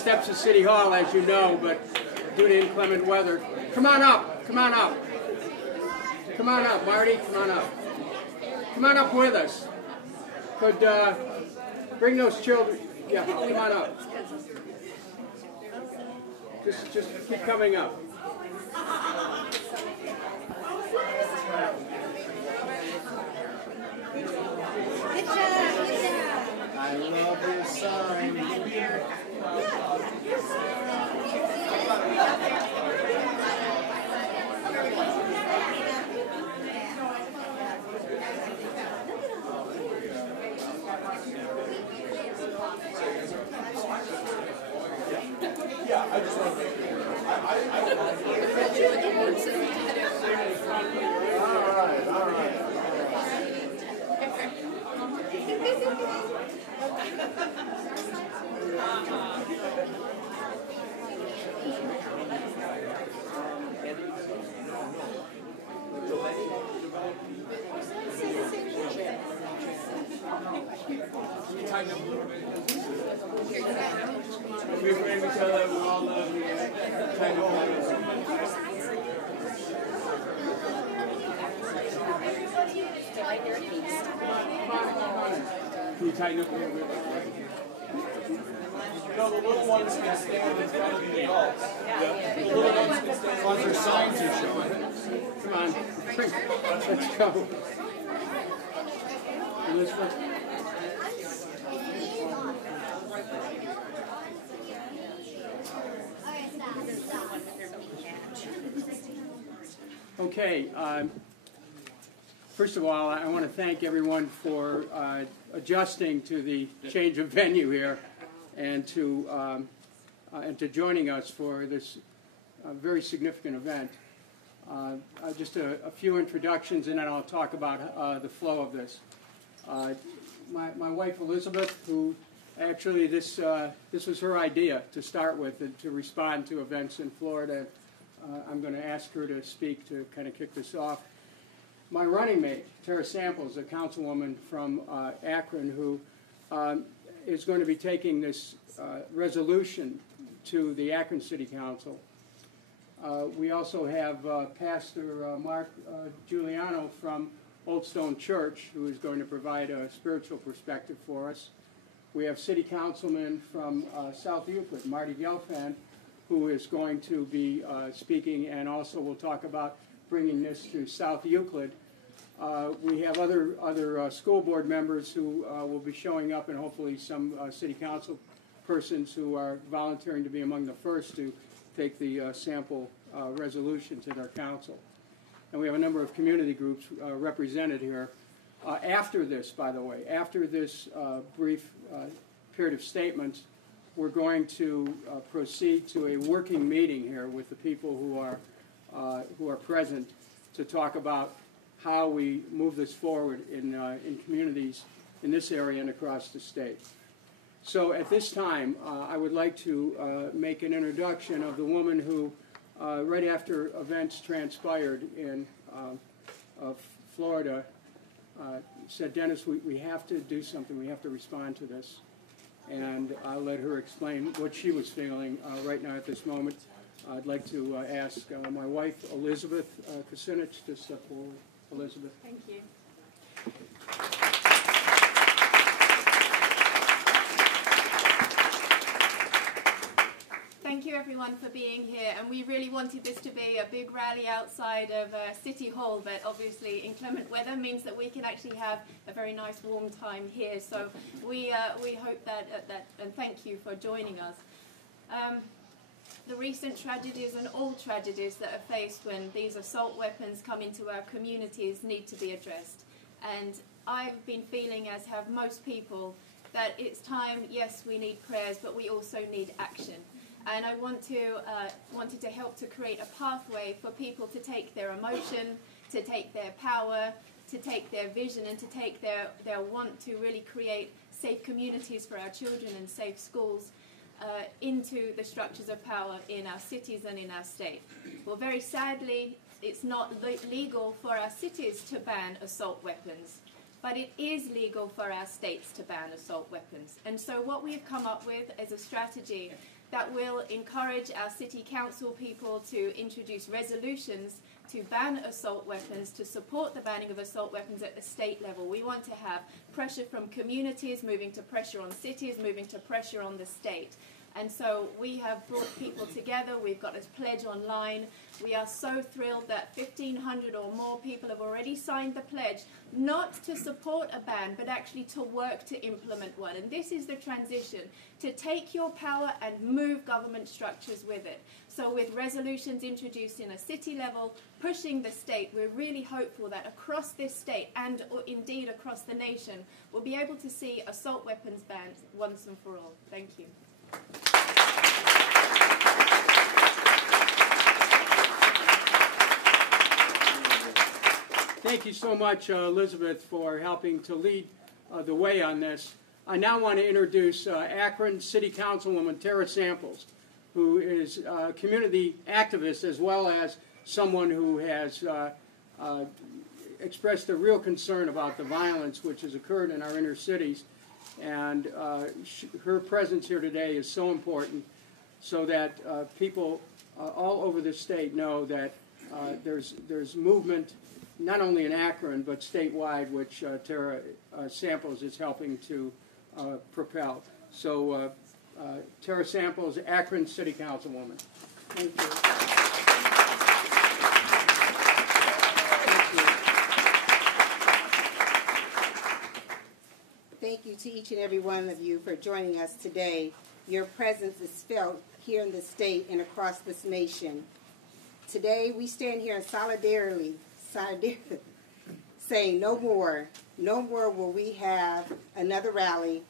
steps of City Hall, as you know, but due to inclement weather. Come on up. Come on up. Come on up, Marty. Come on up. Come on up with us. Could bring those children. Yeah, come on up. Just keep coming up. Good job, good job. I love your sign. Yeah, I just want to make sure. All right. Tighten up a little bit. We frame each other. We all love you. Tighten up a little bit. Can you tighten up a little bit? No, the little ones can stand in front of the adults. Yeah. The little ones can stand on their signs are showing. Come on. Let's go. Elizabeth. Okay. First of all, I want to thank everyone for adjusting to the change of venue here, and to joining us for this very significant event. Just a few introductions, and then I'll talk about the flow of this. My wife Elizabeth, who actually this was her idea to start with, and to respond to events in Florida. I'm going to ask her to speak to kind of kick this off. My running mate, Tara Samples, a councilwoman from Akron, who is going to be taking this resolution to the Akron City Council. We also have Pastor Mark Giuliano from Old Stone Church, who is going to provide a spiritual perspective for us. We have City Councilman from South Euclid, Marty Gelfand, who is going to be speaking, and also we'll talk about bringing this to South Euclid. We have other school board members who will be showing up, and hopefully some city council persons who are volunteering to be among the first to take the sample resolution to their council. And we have a number of community groups represented here. After this, by the way, after this brief period of statements, we're going to proceed to a working meeting here with the people who are present to talk about how we move this forward in communities in this area and across the state. So at this time, I would like to make an introduction of the woman who, right after events transpired in Florida, said, Dennis, we have to do something. We have to respond to this. And I'll let her explain what she was feeling right now at this moment. I'd like to ask my wife, Elizabeth Kucinich, to step forward. Elizabeth. Thank you. Thank you everyone for being here, and we really wanted this to be a big rally outside of City Hall, but obviously inclement weather means that we can actually have a very nice warm time here, so we hope that, and thank you for joining us. The recent tragedies and all tragedies that are faced when these assault weapons come into our communities need to be addressed, and I've been feeling, as have most people, that it's time, yes, we need prayers, but we also need action. And I wanted to help to create a pathway for people to take their emotion, to take their power, to take their vision, and to take their want to really create safe communities for our children and safe schools into the structures of power in our cities and in our state. Well, very sadly, it's not legal for our cities to ban assault weapons, but it is legal for our states to ban assault weapons. And so what we've come up with is a strategy that will encourage our city council people to introduce resolutions to ban assault weapons, to support the banning of assault weapons at the state level. We want to have pressure from communities, moving to pressure on cities, moving to pressure on the state. And so we have brought people together. We've got a pledge online. We are so thrilled that 1,500 or more people have already signed the pledge, not to support a ban, but actually to work to implement one. And this is the transition, to take your power and move government structures with it. So with resolutions introduced in a city level, pushing the state, we're really hopeful that across this state and or indeed across the nation, we'll be able to see assault weapons banned once and for all. Thank you. Thank you so much, Elizabeth, for helping to lead the way on this. I now want to introduce Akron City Councilwoman Tara Samples, who is a community activist as well as someone who has expressed a real concern about the violence which has occurred in our inner cities. And her presence here today is so important so that people all over the state know that there's movement not only in Akron but statewide, which Tara Samples is helping to propel. So Tara Samples, Akron City Councilwoman. Thank you. Thank you to each and every one of you for joining us today. Your presence is felt here in the state and across this nation. Today we stand here in solidarity, saying no more will we have another rally,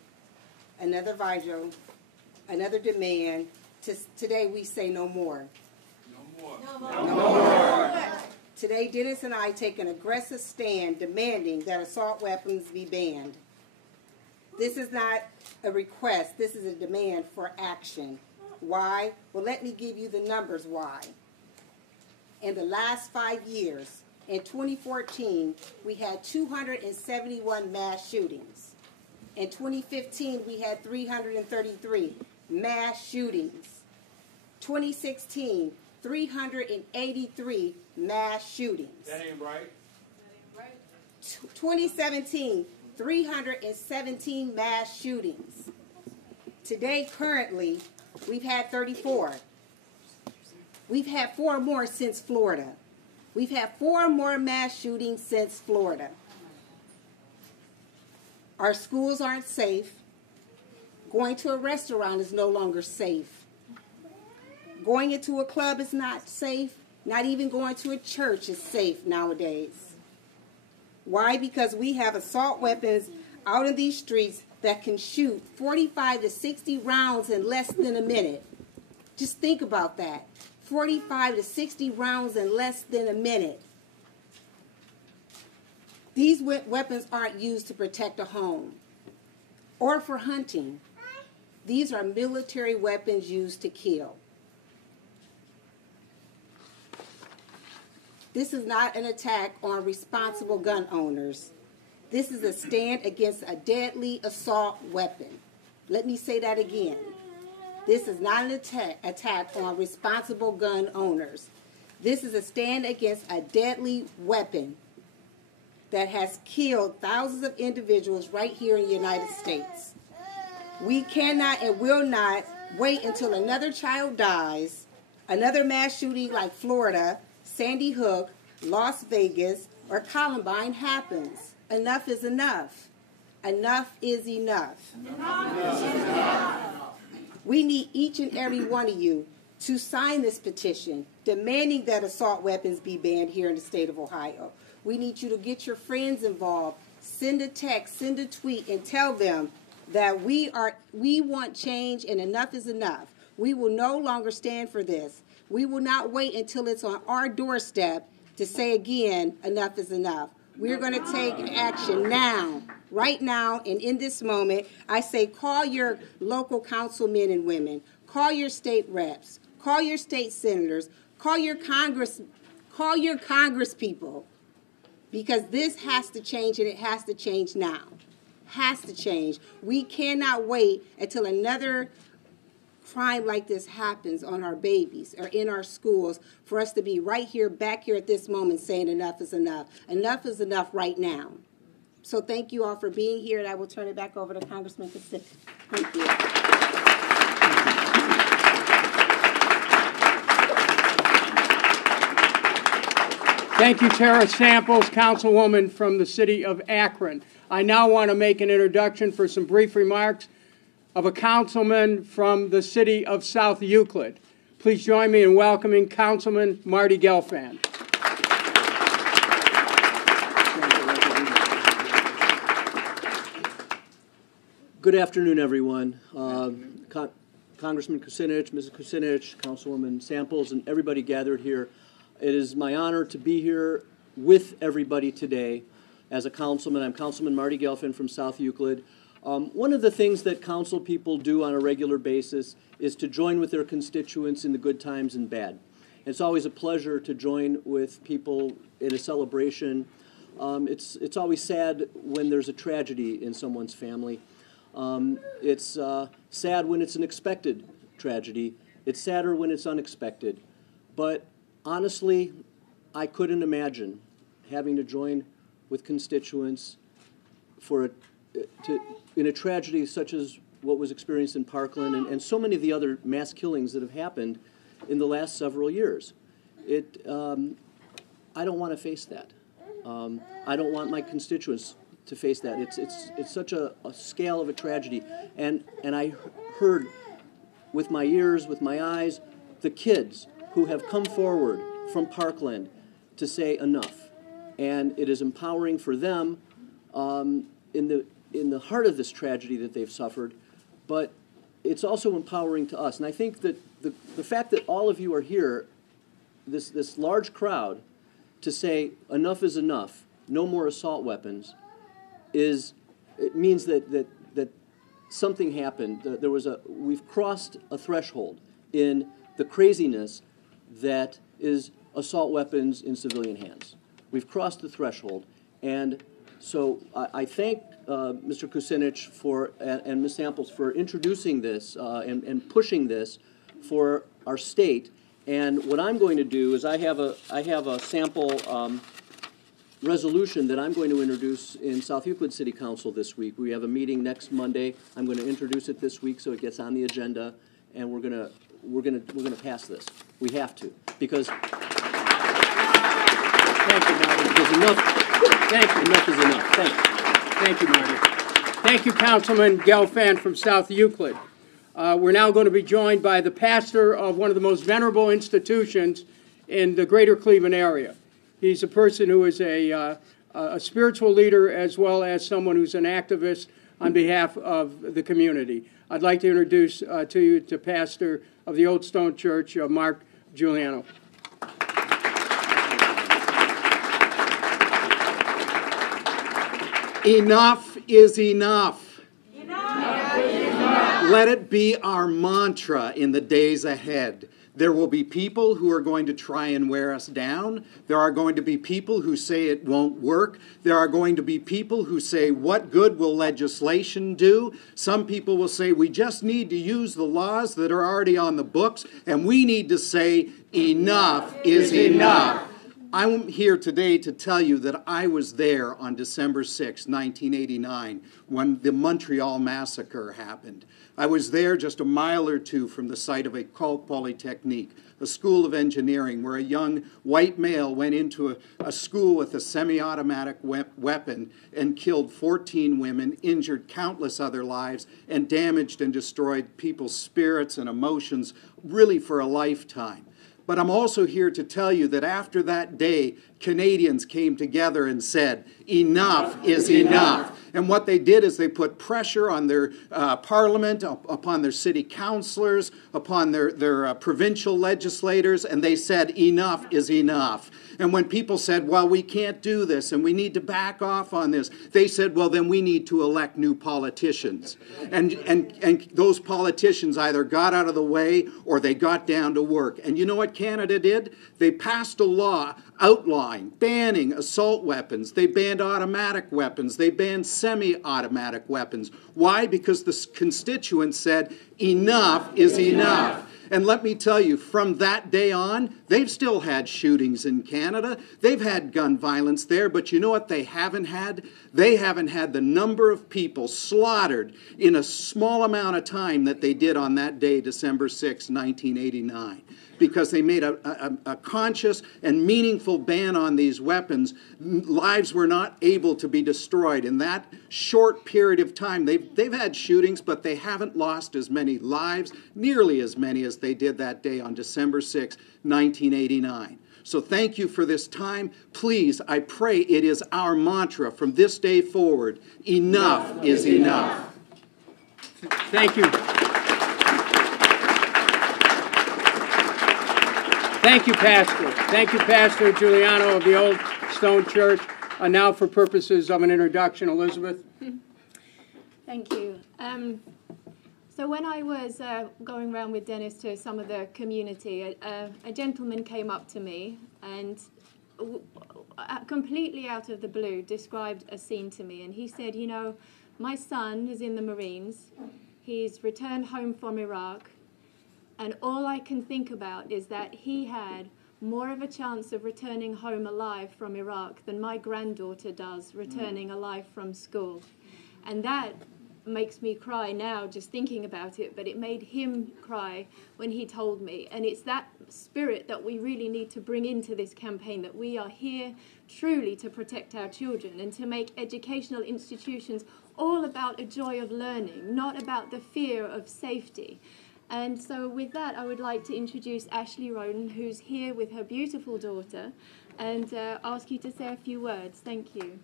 another vigil, another demand. Today we say no more. No more. Today Dennis and I take an aggressive stand demanding that assault weapons be banned. This is not a request. This is a demand for action. Why? Well, let me give you the numbers why. In the last 5 years, in 2014, we had 271 mass shootings. In 2015, we had 333 mass shootings. 2016, 383 mass shootings. That ain't right. 2017, 317 mass shootings. Today, currently, we've had 34. We've had 4 more since Florida. We've had 4 more mass shootings since Florida. Our schools aren't safe. Going to a restaurant is no longer safe. Going into a club is not safe. Not even going to a church is safe nowadays. Why? Because we have assault weapons out in these streets that can shoot 45 to 60 rounds in less than a minute. Just think about that. 45 to 60 rounds in less than a minute. These weapons aren't used to protect a home or for hunting. These are military weapons used to kill. This is not an attack on responsible gun owners. This is a stand against a deadly assault weapon. Let me say that again. This is not an attack on responsible gun owners. This is a stand against a deadly weapon that has killed thousands of individuals right here in the United States. We cannot and will not wait until another child dies, another mass shooting like Florida, Sandy Hook, Las Vegas, or Columbine happens. Enough is enough. Enough is enough. We need each and every one of you to sign this petition demanding that assault weapons be banned here in the state of Ohio. We need you to get your friends involved. Send a text, send a tweet, and tell them that we want change and enough is enough. We will no longer stand for this. We will not wait until it's on our doorstep to say again, enough is enough. We're going to take action now, right now, and in this moment. I say call your local councilmen and women, call your state reps, call your state senators, call your Congress people, because this has to change, and it has to change now. Has to change. We cannot wait until another crime like this happens on our babies or in our schools, for us to be right here, back here at this moment saying enough is enough. Enough is enough right now. So thank you all for being here, and I will turn it back over to Congressman Kucinich. Thank you. Thank you, Tara Samples, Councilwoman from the city of Akron. I now want to make an introduction for some brief remarks of a councilman from the city of South Euclid. Please join me in welcoming Councilman Marty Gelfand. Good afternoon, everyone. Congressman Kucinich, Mrs. Kucinich, Councilwoman Samples, and everybody gathered here. It is my honor to be here with everybody today as a councilman. I'm Councilman Marty Gelfand from South Euclid. One of the things that council people do on a regular basis is to join with their constituents in the good times and bad. It's always a pleasure to join with people in a celebration. It's always sad when there's a tragedy in someone's family. It's sad when it's an expected tragedy. It's sadder when it's unexpected. But honestly, I couldn't imagine having to join with constituents in a tragedy such as what was experienced in Parkland and so many of the other mass killings that have happened in the last several years. I don't want to face that. I don't want my constituents to face that. It's such a scale of a tragedy. And I heard with my ears, with my eyes, the kids who have come forward from Parkland to say enough. And it is empowering for them in the heart of this tragedy that they've suffered, but it's also empowering to us. And I think that the fact that all of you are here, this large crowd, to say enough is enough, no more assault weapons, it means that something happened. We've crossed a threshold in the craziness that is assault weapons in civilian hands. We've crossed the threshold, and so I thank Mr. Kucinich and Ms. Samples for introducing this and pushing this for our state. And what I'm going to do is I have a sample resolution that I'm going to introduce in South Euclid City Council this week. We have a meeting next Monday. I'm going to introduce it this week so it gets on the agenda, and we're gonna pass this. We have to, because Thank you, Marty. because enough is enough. Thank you. Thank you, Marty. Thank you, Councilman Gelfand from South Euclid. We're now going to be joined by the pastor of one of the most venerable institutions in the greater Cleveland area. He's a person who is a spiritual leader as well as someone who's an activist on behalf of the community. I'd like to introduce to you the pastor of the Old Stone Church, Mark Giuliano. Enough is enough. Enough is enough. Let it be our mantra in the days ahead. There will be people who are going to try and wear us down. There are going to be people who say it won't work. There are going to be people who say, what good will legislation do? Some people will say, we just need to use the laws that are already on the books, and we need to say, enough is enough. I'm here today to tell you that I was there on December 6, 1989, when the Montreal massacre happened. I was there just a mile or two from the site of École Polytechnique, a school of engineering where a young white male went into a school with a semi-automatic weapon and killed 14 women, injured countless other lives, and damaged and destroyed people's spirits and emotions really for a lifetime. But I'm also here to tell you that after that day, Canadians came together and said, enough is enough. And what they did is they put pressure on their parliament, upon their city councilors, upon their provincial legislators, and they said, enough is enough. And when people said, well, we can't do this and we need to back off on this, they said, well, then we need to elect new politicians. And those politicians either got out of the way or they got down to work. And you know what Canada did? They passed a law outlawing, banning assault weapons. They banned automatic weapons. They banned semi-automatic weapons. Why? Because the constituents said, enough is enough. And let me tell you, from that day on, they've still had shootings in Canada. They've had gun violence there, but you know what they haven't had? They haven't had the number of people slaughtered in a small amount of time that they did on that day, December 6, 1989. Because they made a conscious and meaningful ban on these weapons. Lives were not able to be destroyed. In that short period of time, they've had shootings, but they haven't lost as many lives, nearly as many as they did that day on December 6, 1989. So thank you for this time. Please, I pray it is our mantra from this day forward. Enough is enough. Thank you. Thank you, Pastor. Thank you, Pastor Giuliano of the Old Stone Church. Now for purposes of an introduction, Elizabeth. Thank you. So when I was going around with Dennis to some of the community, a gentleman came up to me and completely out of the blue described a scene to me. And he said, you know, my son is in the Marines. He's returned home from Iraq. And all I can think about is that he had more of a chance of returning home alive from Iraq than my granddaughter does returning alive from school. And that makes me cry now just thinking about it, but it made him cry when he told me. And it's that spirit that we really need to bring into this campaign, that we are here truly to protect our children and to make educational institutions all about a joy of learning, not about the fear of safety. And so with that, I would like to introduce Ashley Roden, who's here with her beautiful daughter, and ask you to say a few words. Thank you.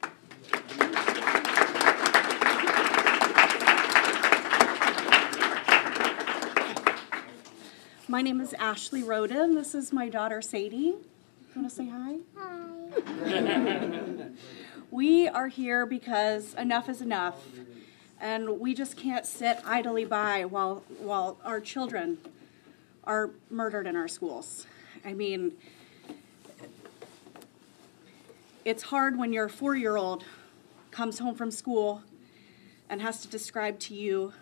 My name is Ashley Roden. This is my daughter, Sadie. You want to say hi? Hi. We are here because enough is enough. And we just can't sit idly by while our children are murdered in our schools. I mean, it's hard when your 4-year-old comes home from school and has to describe to you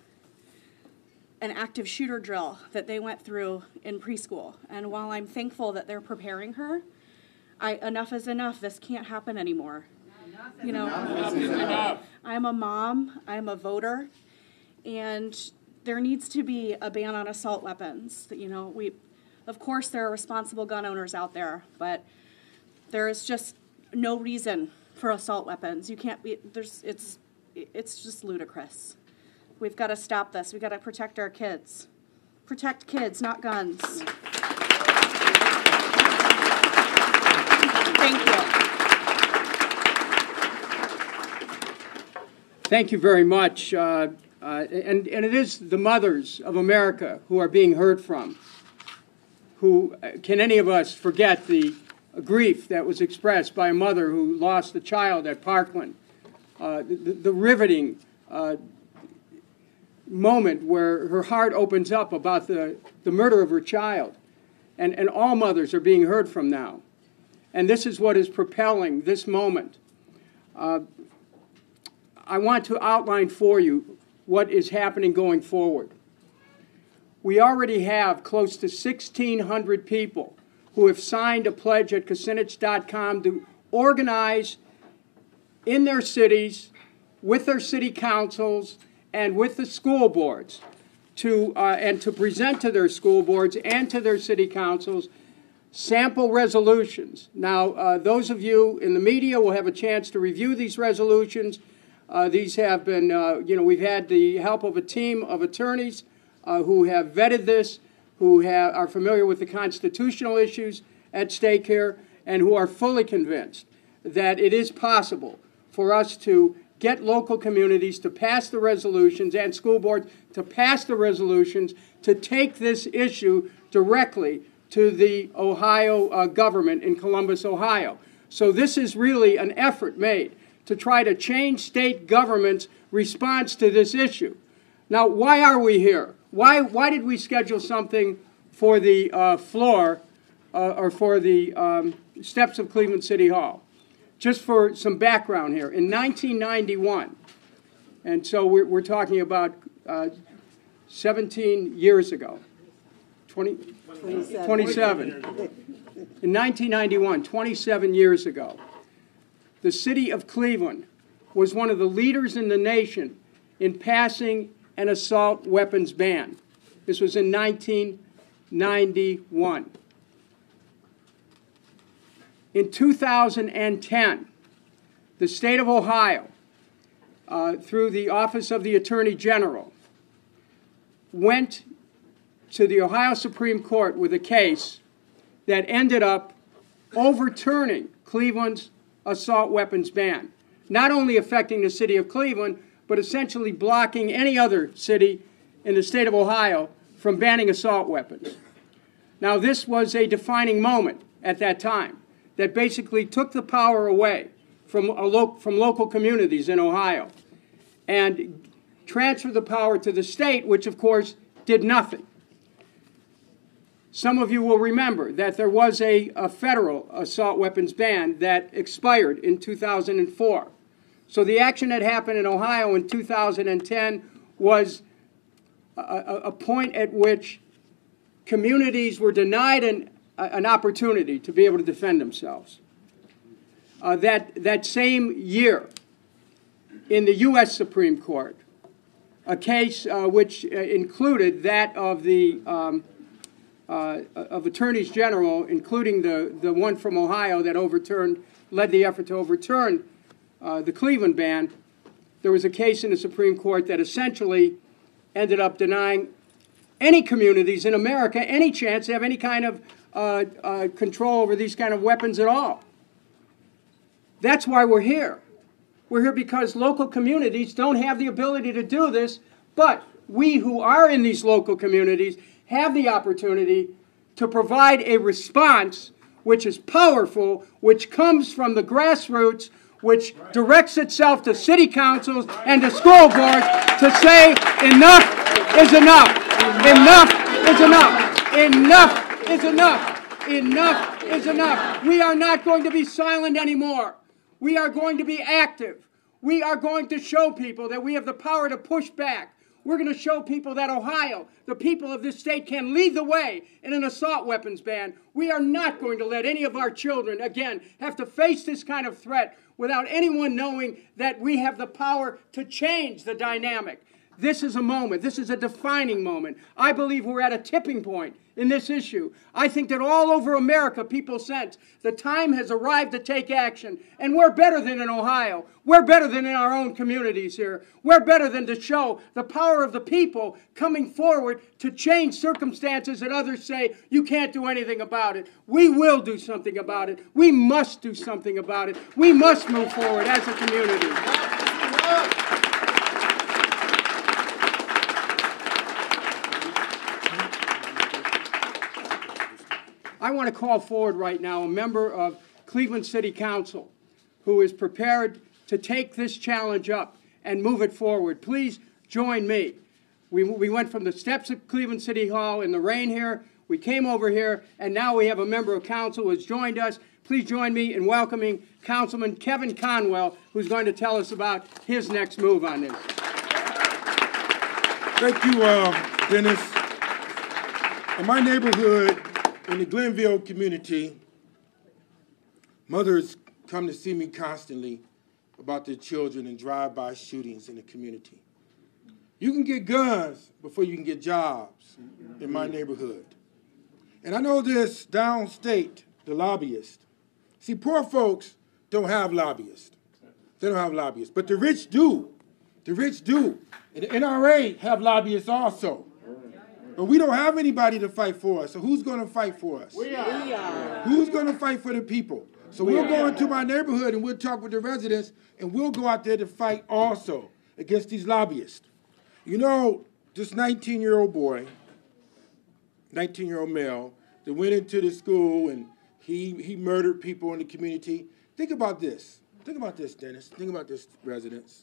an active shooter drill that they went through in preschool. And while I'm thankful that they're preparing her, enough is enough. This can't happen anymore. You know, I'm a mom, I'm a voter, and there needs to be a ban on assault weapons. You know, of course there are responsible gun owners out there, but there is just no reason for assault weapons. You can't be, it's just ludicrous. We've got to stop this. We've got to protect our kids. Protect kids, not guns. Thank you. Thank you very much. And it is the mothers of America who are being heard from. Can any of us forget the grief that was expressed by a mother who lost a child at Parkland? The riveting moment where her heart opens up about the murder of her child. And all mothers are being heard from now. And this is what is propelling this moment. I want to outline for you what is happening going forward. We already have close to 1,600 people who have signed a pledge at Kucinich.com to organize in their cities, with their city councils, and with the school boards, and to present to their school boards and to their city councils sample resolutions. Now, those of you in the media will have a chance to review these resolutions. These have been, we've had the help of a team of attorneys who have vetted this, who are familiar with the constitutional issues at stake here, and who are fully convinced that it is possible for us to get local communities to pass the resolutions and school boards to pass the resolutions to take this issue directly to the Ohio government in Columbus, Ohio. So this is really an effort made to try to change state government's response to this issue. Now, why are we here? Why did we schedule something for the floor or for the steps of Cleveland City Hall. Just for some background here, in 1991, and so we're talking about 17 years ago, 27. In 1991, 27 years ago, the city of Cleveland was one of the leaders in the nation in passing an assault weapons ban. This was in 1991. In 2010, the state of Ohio, through the Office of the Attorney General, went to the Ohio Supreme Court with a case that ended up overturning Cleveland's assault weapons ban, not only affecting the city of Cleveland, but essentially blocking any other city in the state of Ohio from banning assault weapons. Now, this was a defining moment at that time that basically took the power away from local communities in Ohio and transferred the power to the state, which, of course, did nothing. Some of you will remember that there was a federal assault weapons ban that expired in 2004. So the action that happened in Ohio in 2010 was a point at which communities were denied an opportunity to be able to defend themselves. That same year, in the U.S. Supreme Court, a case which included that of the of attorneys general, including the one from Ohio that led the effort to overturn the Cleveland ban, there was a case in the Supreme Court that essentially ended up denying any communities in America any chance to have any kind of control over these kind of weapons at all. That's why we're here. We're here because local communities don't have the ability to do this, but we who are in these local communities have the opportunity to provide a response which is powerful, which comes from the grassroots, which directs itself to city councils and to school boards to say enough is enough. Enough is enough. Enough is enough. Enough is enough. We are not going to be silent anymore. We are going to be active. We are going to show people that we have the power to push back. We're going to show people that Ohio, the people of this state, can lead the way in an assault weapons ban. We are not going to let any of our children, again, have to face this kind of threat without anyone knowing that we have the power to change the dynamic. This is a moment. This is a defining moment. I believe we're at a tipping point in this issue. I think that all over America, people sense the time has arrived to take action. And we're better than in Ohio. We're better than in our own communities here. We're better than to show the power of the people coming forward to change circumstances that others say you can't do anything about it. We will do something about it. We must do something about it. We must move forward as a community. I want to call forward right now a member of Cleveland City Council who is prepared to take this challenge up and move it forward. Please join me. We went from the steps of Cleveland City Hall in the rain here. We came over here, and now we have a member of council who has joined us. Please join me in welcoming Councilman Kevin Conwell, who's going to tell us about his next move on this. Thank you, Dennis. In my neighborhood, in the Glenville community, mothers come to see me constantly about their children and drive-by shootings in the community. You can get guns before you can get jobs in my neighborhood. And I know this downstate, the lobbyists. See, poor folks don't have lobbyists. They don't have lobbyists. But the rich do. The rich do. And the NRA have lobbyists also. But we don't have anybody to fight for us. So who's going to fight for us? We are. Who's going to fight for the people? So we'll go into my neighborhood and we'll talk with the residents, and we'll go out there to fight also against these lobbyists. You know, this 19-year-old boy, 19-year-old male, that went into the school and he murdered people in the community. Think about this. Think about this, Dennis. Think about this, residents.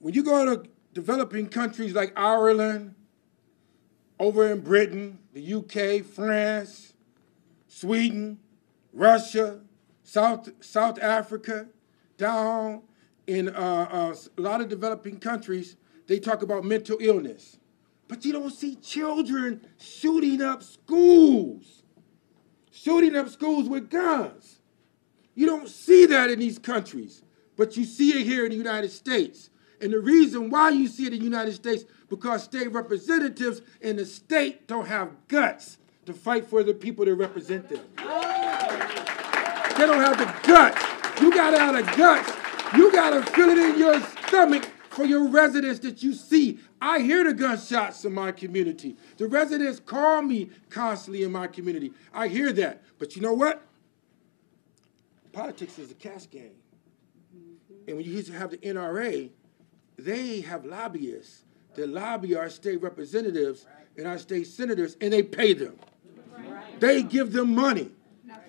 When you go to developing countries like Ireland, over in Britain, the UK, France, Sweden, Russia, South Africa, down in a lot of developing countries, they talk about mental illness. But you don't see children shooting up schools with guns. You don't see that in these countries, but you see it here in the United States. And the reason why you see it in the United States, because state representatives in the state don't have guts to fight for the people that represent them. They don't have the guts. You gotta have the guts. You gotta feel it in your stomach for your residents that you see. I hear the gunshots in my community. The residents call me constantly in my community. I hear that. But you know what? Politics is a cash game. And when you used to have the NRA, they have lobbyists that lobby our state representatives and our state senators, and they pay them. They give them money.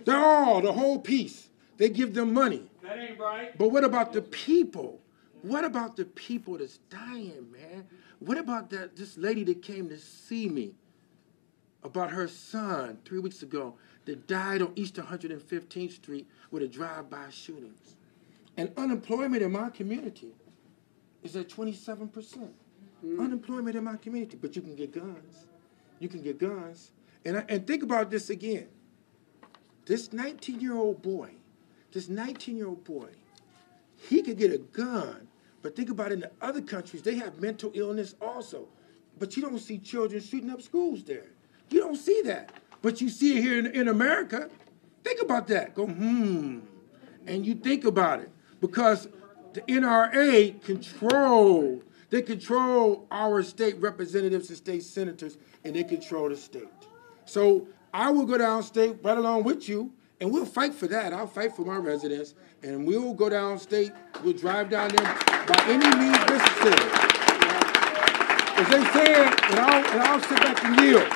The whole piece. They give them money. That ain't right. But what about the people? What about the people that's dying, man? What about this lady that came to see me about her son 3 weeks ago that died on East 115th Street with a drive-by shootings? And unemployment in my community is at 27%. Unemployment in my community, but you can get guns. You can get guns. And think about this again. This 19-year-old boy, he could get a gun, but think about it, in the other countries, they have mental illness also. But you don't see children shooting up schools there. You don't see that. But you see it here in America. Think about that. Go, and you think about it. Because the NRA they control our state representatives and state senators, and they control the state. So I will go downstate right along with you, and we'll fight for that. I'll fight for my residents, and we'll go downstate. We'll drive down there by any means necessary. As they said, and I'll sit back and yield.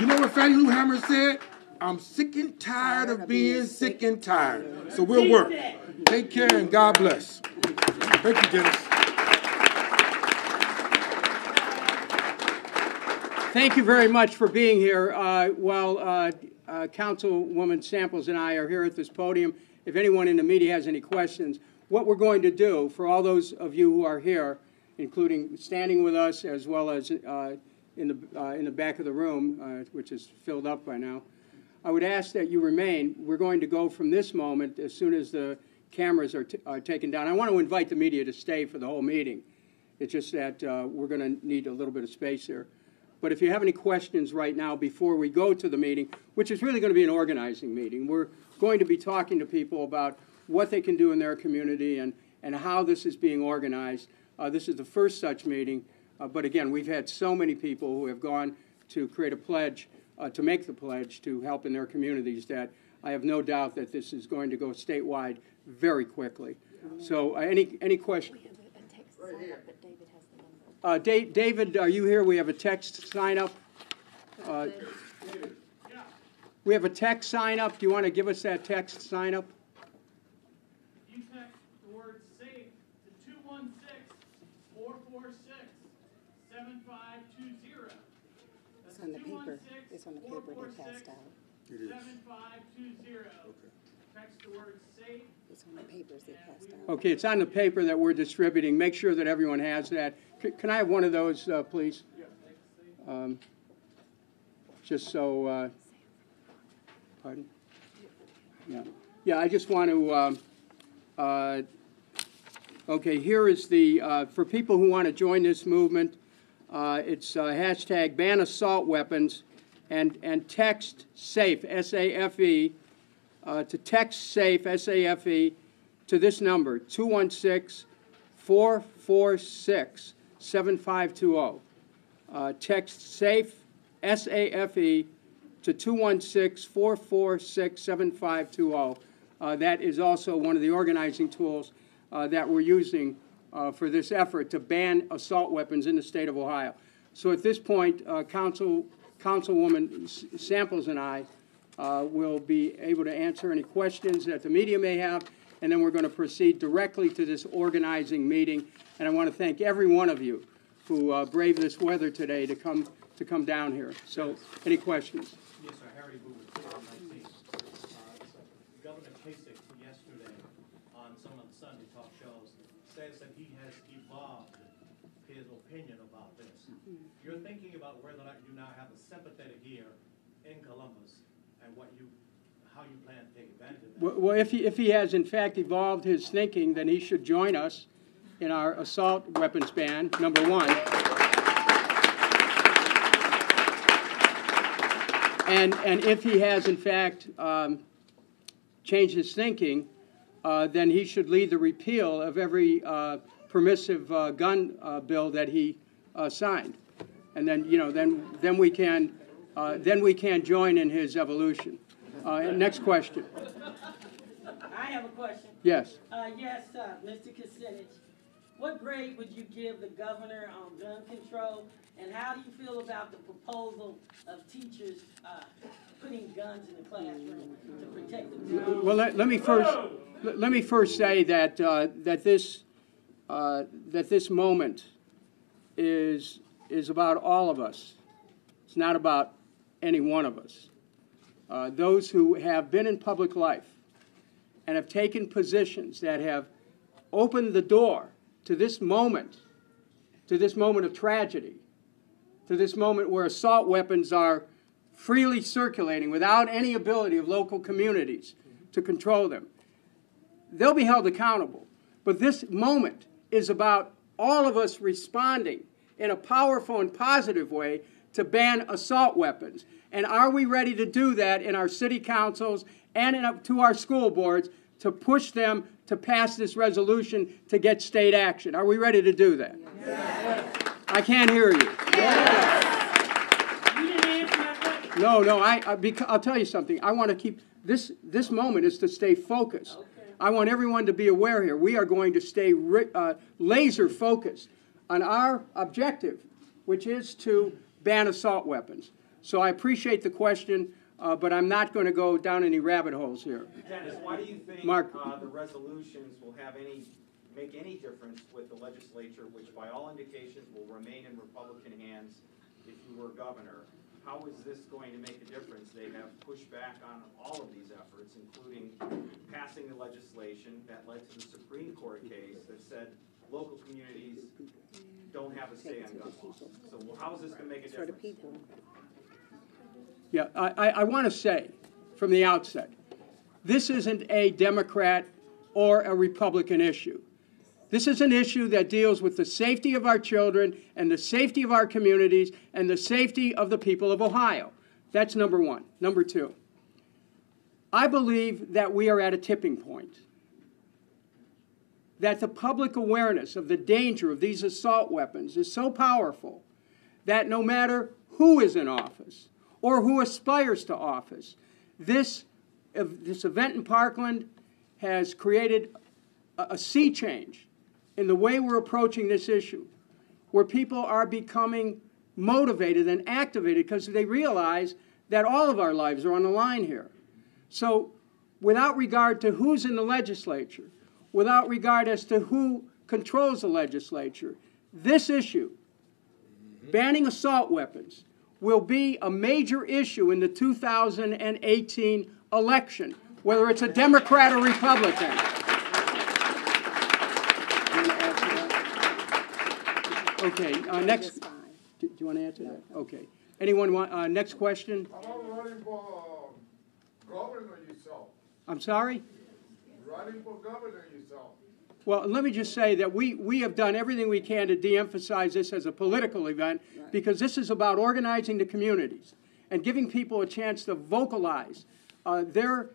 You know what Fannie Lou Hamer said? I'm sick and tired of being sick and tired. So we'll work. Take care and God bless. Thank you, Dennis. Thank you very much for being here. While Councilwoman Samples and I are here at this podium, if anyone in the media has any questions, what we're going to do for all those of you who are here, including standing with us as well as in the back of the room, which is filled up by now, I would ask that you remain. We're going to go from this moment as soon as the cameras are taken down. I want to invite the media to stay for the whole meeting. It's just that we're going to need a little bit of space here. But if you have any questions right now before we go to the meeting, which is really going to be an organizing meeting, we're going to be talking to people about what they can do in their community and how this is being organized. This is the first such meeting, but again, we've had so many people who have gone to create a pledge, to make the pledge to help in their communities, that I have no doubt that this is going to go statewide very quickly. So any questions? David, are you here? We have a text sign up. We have a text sign up. Do you want to give us that text sign up? You text the word SAFE to 216-446-7520. It's on the paper. It's on the paper they passed out. It is. 7520. Text the word SAFE. It's on the papers they passed out. Okay, it's on the paper that we're distributing. Make sure that everyone has that. Can I have one of those, please? Just so, pardon? Yeah, I just want to, okay, here is the, for people who want to join this movement, it's hashtag ban assault weapons and text SAFE, S-A-F-E, to text SAFE, S-A-F-E, to this number, 216-446-7520. Text SAFE, S-A-F-E, to 216-446-7520. That is also one of the organizing tools that we're using for this effort to ban assault weapons in the state of Ohio. So at this point, Councilwoman Samples and I will be able to answer any questions that the media may have, and then we're going to proceed directly to this organizing meeting. And I want to thank every one of you who braved this weather today to come down here. So, any questions? Yes, sir. Harry Booth, 19. Governor Kasich yesterday on some of the Sunday talk shows says that he has evolved his opinion about this. You're thinking about whether or not you now have a sympathetic ear in Columbus and how you plan to take advantage of that. Well, if he has in fact evolved his thinking, then he should join us in our assault weapons ban, number one. And if he has in fact changed his thinking, then he should lead the repeal of every permissive gun bill that he signed, and then then we can join in his evolution. Next question. I have a question. Yes. Yes, Mr. Kucinich. What grade would you give the governor on gun control, and how do you feel about the proposal of teachers putting guns in the classroom to protect themselves? Well, let me first say that that this moment is about all of us. It's not about any one of us. Those who have been in public life and have taken positions that have opened the door to this moment of tragedy, to this moment where assault weapons are freely circulating without any ability of local communities to control them. They'll be held accountable. But this moment is about all of us responding in a powerful and positive way to ban assault weapons. And are we ready to do that in our city councils and to our school boards to push them to pass this resolution to get state action? Are we ready to do that? Yes. I can't hear you. Yes. You didn't answer my question. No, I'll tell you something. I want to keep this moment is to stay focused. Okay. I want everyone to be aware here. We are going to stay laser focused on our objective, which is to ban assault weapons. So I appreciate the question, but I'm not going to go down any rabbit holes here. Dennis, why do you think Mark, the resolutions will make any difference with the legislature, which by all indications will remain in Republican hands if you were governor? How is this going to make a difference? They have pushed back on all of these efforts, including passing the legislation that led to the Supreme Court case that said local communities don't have a say on gun laws. So how is this going to make a difference? Yeah, I want to say from the outset, this isn't a Democrat or a Republican issue. This is an issue that deals with the safety of our children and the safety of our communities and the safety of the people of Ohio. That's number one. Number two, I believe that we are at a tipping point, that the public awareness of the danger of these assault weapons is so powerful that no matter who is in office or who aspires to office, this event in Parkland has created a sea change in the way we're approaching this issue, where people are becoming motivated and activated because they realize that all of our lives are on the line here. So without regard to who's in the legislature, without regard as to who controls the legislature, this issue, banning assault weapons, will be a major issue in the 2018 election, whether it's a Democrat or Republican. Okay, next. Do you want to answer that? Okay. Anyone want, next question? How about running for governor yourself? I'm sorry? Running for governor yourself. Well, let me just say that we have done everything we can to de-emphasize this as a political event, because this is about organizing the communities and giving people a chance to vocalize their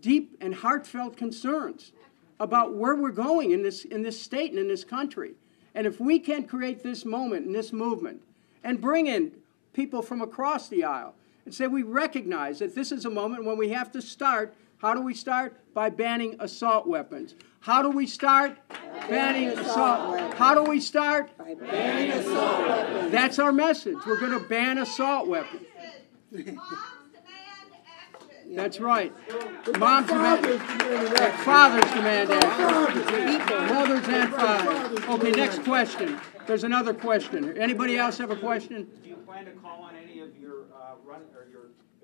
deep and heartfelt concerns about where we're going in this state and in this country. And if we can create this moment and this movement and bring in people from across the aisle and say we recognize that this is a moment when we have to start. How do we start? By banning assault weapons. How do we start? Banning assault weapons. How do we start? By banning assault weapons. That's our message. We're going to ban assault weapons. That's right. Moms demand action. Fathers demand action. Mothers and fathers. Okay, next question. There's another question. Anybody else have a question? Do you plan to call on any of your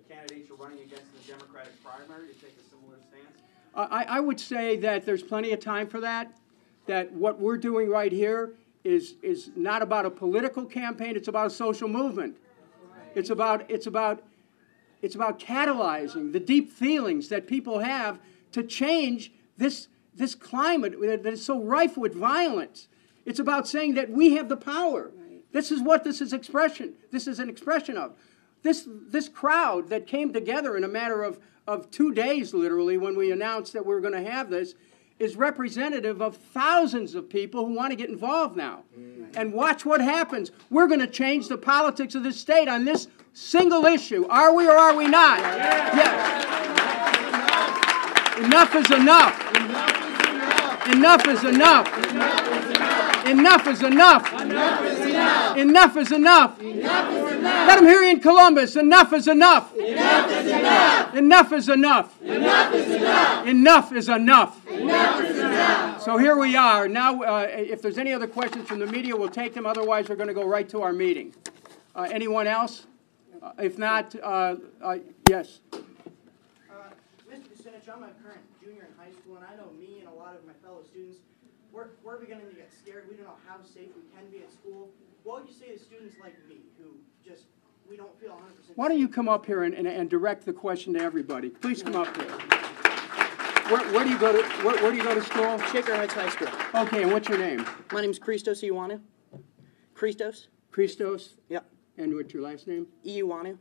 candidates you're running against in the Democratic primary to take a similar stance? I would say that there's plenty of time for that. That what we're doing right here is not about a political campaign. It's about a social movement. It's about catalyzing the deep feelings that people have to change this climate that is so rife with violence. It's about saying that we have the power. This is what this is expression. This is an expression of. This crowd that came together in a matter of 2 days, literally, when we announced that we were going to have this, is representative of thousands of people who want to get involved now. And watch what happens. We're going to change the politics of this state on this single issue. Are we or are we not? Yes. Enough is enough. Enough is enough. Enough is enough. Enough is enough. Let them hear you in Columbus. Enough is enough. Enough is enough. Enough is enough. Enough is enough. Enough is enough. Enough is enough. So here we are. Now, if there's any other questions from the media, we'll take them. Otherwise, we're going to go right to our meeting. Anyone else? If not, yes. Mr. Kucinich, I'm a current junior in high school, and I know me and a lot of my fellow students, we're beginning to get scared. We don't know how safe we can be at school. What would you say to students like me who just, we don't feel 100% Why don't you come up here and direct the question to everybody? Please come up here. Where do you go to? Where do you go to school? Shaker Heights High School. Okay, and what's your name? My name's Christos Iwanu. Christos. Christos? Yep. And what's your last name? Iwanu.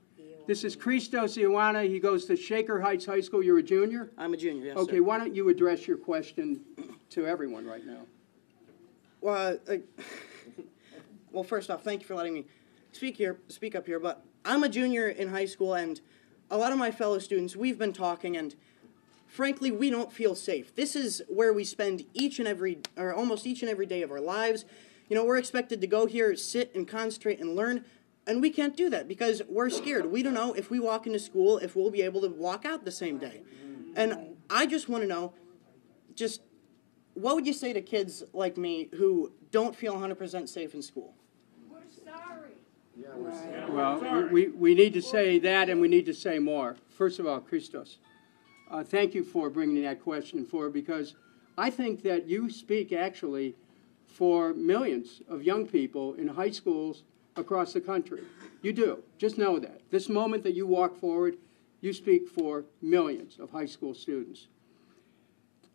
This is Christos Iwana. He goes to Shaker Heights High School. You're a junior? I'm a junior, yes, Okay, sir. why don't you address your question to everyone right now? Well, first off, thank you for letting me speak up here, but I'm a junior in high school, and a lot of my fellow students, we've been talking, and frankly, we don't feel safe. This is where we spend almost each and every day of our lives. You know, we're expected to go here, sit and concentrate and learn, and we can't do that because we're scared. We don't know if we walk into school, if we'll be able to walk out the same day. And I just want to know, what would you say to kids like me who don't feel 100% safe in school? We're sorry. Yeah, we're sorry. Well, we need to say that, and we need to say more. First of all, Christos, thank you for bringing that question forward, because I think that you speak actually for millions of young people in high schools across the country. You do. Just know that. This moment that you walk forward, you speak for millions of high school students.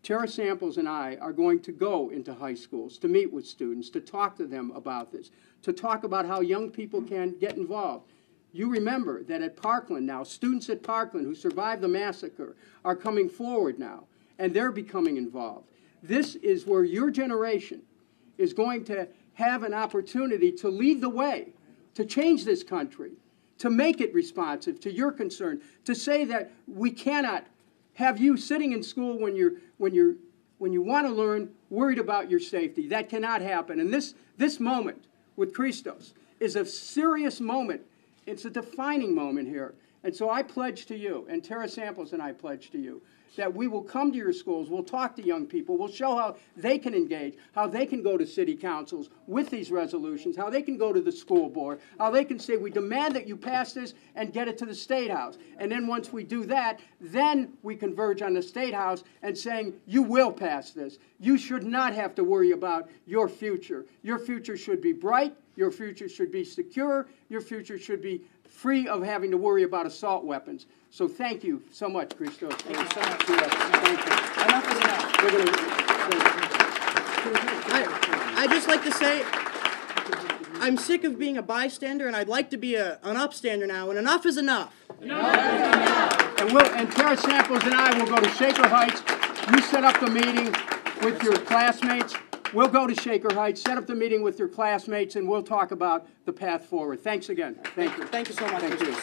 Tara Samples and I are going to go into high schools to meet with students, to talk to them about this, to talk about how young people can get involved. You remember that at Parkland now, students at Parkland who survived the massacre are coming forward now, and they're becoming involved. This is where your generation is going to have an opportunity to lead the way, to change this country, to make it responsive to your concern, to say that we cannot have you sitting in school when you want to learn, worried about your safety. That cannot happen. And this moment with Christos is a serious moment. It's a defining moment here. And so I pledge to you, and Tara Samples and I pledge to you, that we will come to your schools, we'll talk to young people, we'll show how they can engage, how they can go to city councils with these resolutions, how they can go to the school board, how they can say, we demand that you pass this and get it to the State House. And then once we do that, then we converge on the State House and saying, you will pass this. You should not have to worry about your future. Your future should be bright, your future should be secure, your future should be free of having to worry about assault weapons. So thank you so much, Christos. Thank you so much. Thank you. Enough is enough. I'd just like to say, I'm sick of being a bystander, and I'd like to be an upstander now, and enough is enough. And Tara Samples and I will go to Shaker Heights. You set up the meeting with your classmates. We'll go to Shaker Heights, set up the meeting with your classmates, and we'll talk about the path forward. Thanks again. Thank you. Thank you so much. Thank you.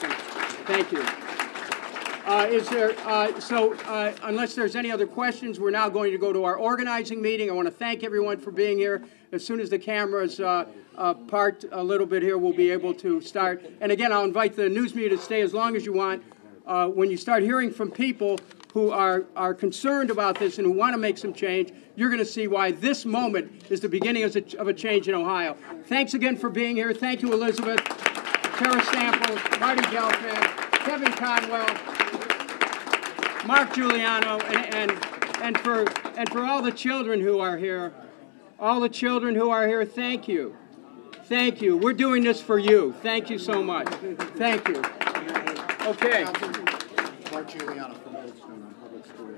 Thank you. Unless there's any other questions, we're now going to go to our organizing meeting. I want to thank everyone for being here. As soon as the cameras part a little bit here, we'll be able to start. And again, I'll invite the news media to stay as long as you want. When you start hearing from people who are concerned about this and who want to make some change, you're going to see why this moment is the beginning of a change in Ohio. Thanks again for being here. Thank you, Elizabeth, Tara Stample, Marty Gelfand, Kevin Conwell, Mark Giuliano, and for all the children who are here. All the children who are here, thank you. Thank you. We're doing this for you. Thank you so much. Thank you. Okay. Mark Giuliano from Public School.